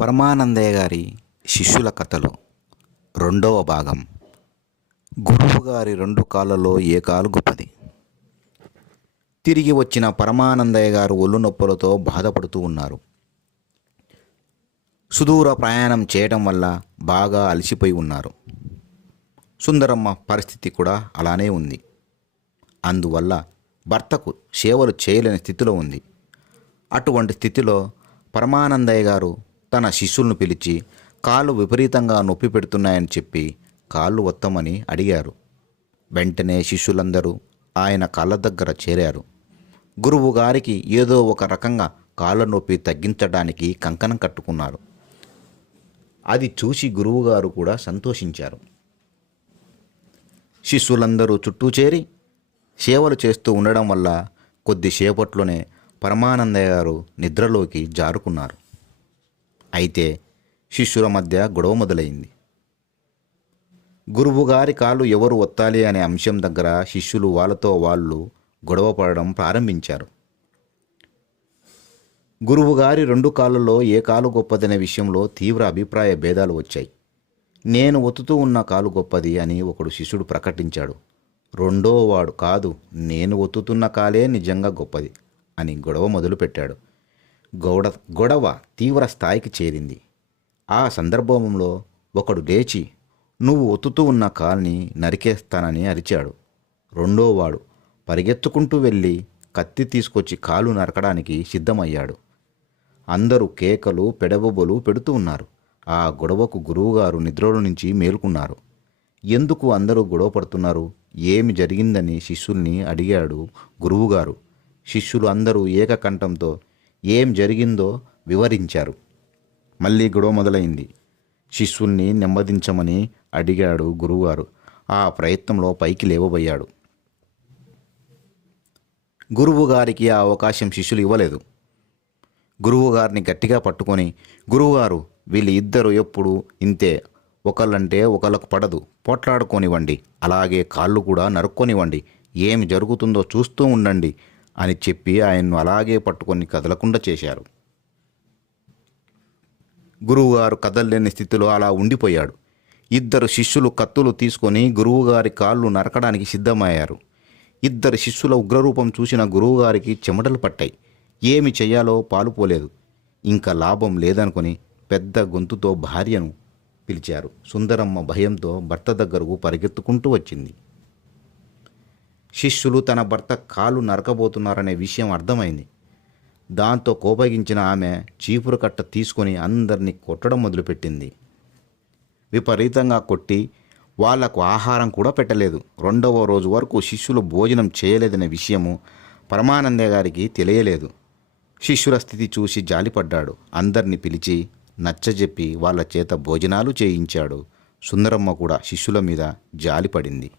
పరమానందయ్య గారి శిష్యుల కథలు రెండవ భాగం. గురువుగారి రెండు కాళ్ళలో ఏ కాలు గొప్పది. తిరిగి వచ్చిన పరమానందయ్య గారు ఒళ్ళు నొప్పులతో బాధపడుతూ ఉన్నారు. సుదూర ప్రయాణం చేయడం వల్ల బాగా అలసిపోయి ఉన్నారు. సుందరమ్మ పరిస్థితి కూడా అలానే ఉంది. అందువల్ల భర్తకు సేవలు చేయలేని స్థితిలో ఉంది. అటువంటి స్థితిలో పరమానందయ్య గారు తన శిష్యులను పిలిచి కాళ్ళు విపరీతంగా నొప్పి పెడుతున్నాయని చెప్పి కాళ్ళు ఒత్తమని అడిగారు. వెంటనే శిష్యులందరూ ఆయన కాళ్ళ దగ్గర చేరారు. గురువు గారికి ఏదో ఒక రకంగా కాళ్ళ నొప్పి తగ్గించడానికి కంకణం కట్టుకున్నారు. అది చూసి గురువుగారు కూడా సంతోషించారు. శిష్యులందరూ చుట్టూ చేరి సేవలు చేస్తూ ఉండడం వల్ల కొద్దిసేపట్లోనే పరమానందయ్య గారు నిద్రలోకి జారుకున్నారు. అయితే శిష్యుల మధ్య గొడవ మొదలైంది. గురువుగారి కాళ్ళు ఎవరు ఒత్తాలి అనే అంశం దగ్గర శిష్యులు వాళ్ళతో వాళ్ళు గొడవ పడడం ప్రారంభించారు. గురువుగారి రెండు కాళ్ళలో ఏ కాలు గొప్పదనే విషయంలో తీవ్ర అభిప్రాయ భేదాలు వచ్చాయి. నేను ఒత్తుతూ ఉన్న కాలు గొప్పది అని ఒకడు శిష్యుడు ప్రకటించాడు. రెండో వాడు కాదు, నేను ఒత్తుతున్న కాలే నిజంగా గొప్పది అని గొడవ మొదలుపెట్టాడు. గొడవ తీవ్ర స్థాయికి చేరింది. ఆ సందర్భంలో ఒకడు లేచి నువ్వు ఒత్తుతూ ఉన్న కాల్ని నరికేస్తానని అరిచాడు. రెండోవాడు పరిగెత్తుకుంటూ వెళ్ళి కత్తి తీసుకొచ్చి కాలు నరకడానికి సిద్ధమయ్యాడు. అందరూ కేకలు పెడబొబ్బలు పెడుతూ ఉన్నారు. ఆ గొడవకు గురువుగారు నిద్రలో నుంచి మేల్కొన్నారు. ఎందుకు అందరూ గొడవ పడుతున్నారు, ఏమి జరిగిందని శిష్యుల్ని అడిగాడు గురువుగారు. శిష్యులు అందరూ ఏకకంఠంతో ఏం జరిగిందో వివరించారు. మళ్ళీ గొడవ మొదలైంది. శిష్యుల్ని నెమ్మదించమని అడిగాడు గురువుగారు. ఆ ప్రయత్నంలో పైకి లేవబోయాడు. గురువుగారికి ఆ అవకాశం శిష్యులు ఇవ్వలేదు. గురువుగారిని గట్టిగా పట్టుకొని, గురువుగారు వీళ్ళు ఇద్దరు ఎప్పుడు ఇంతే, ఒకళ్ళంటే ఒకళ్ళకు పడదు, పోట్లాడుకోనివ్వండి, అలాగే కాళ్ళు కూడా నరుక్కొనివ్వండి, ఏమి జరుగుతుందో చూస్తూ ఉండండి అని చెప్పి ఆయన్ను అలాగే పట్టుకొని కదలకుండా చేశారు. గురువుగారు కదలలేని స్థితిలో అలా ఉండిపోయాడు. ఇద్దరు శిష్యులు కత్తులు తీసుకొని గురువుగారి కాళ్ళు నరకడానికి సిద్ధమయ్యారు. ఇద్దరు శిష్యుల ఉగ్రరూపం చూసిన గురువుగారికి చెమటలు పట్టాయి. ఏమి చెయ్యాలో పాలుపోలేదు. ఇంకా లాభం లేదనుకొని పెద్ద గొంతుతో భార్యను పిలిచారు. సుందరమ్మ భయంతో భర్త దగ్గరకు పరిగెత్తుకుంటూ వచ్చింది. శిష్యులు తన భర్త కాళ్ళు నరకబోతున్నారనే విషయం అర్థమైంది. దాంతో కోపగించిన ఆమె చీపురు కట్ట తీసుకొని అందరినీ కొట్టడం మొదలుపెట్టింది. విపరీతంగా కొట్టి వాళ్లకు ఆహారం కూడా పెట్టలేదు. రెండవ రోజు వరకు శిష్యులు భోజనం చేయలేదనే విషయము పరమానందయ్య గారికి తెలియలేదు. శిష్యుల స్థితి చూసి జాలిపడ్డాడు. అందరినీ పిలిచి నచ్చజెప్పి వాళ్ళ చేత భోజనాలు చేయించాడు. సుందరమ్మ కూడా శిష్యుల మీద జాలిపడింది.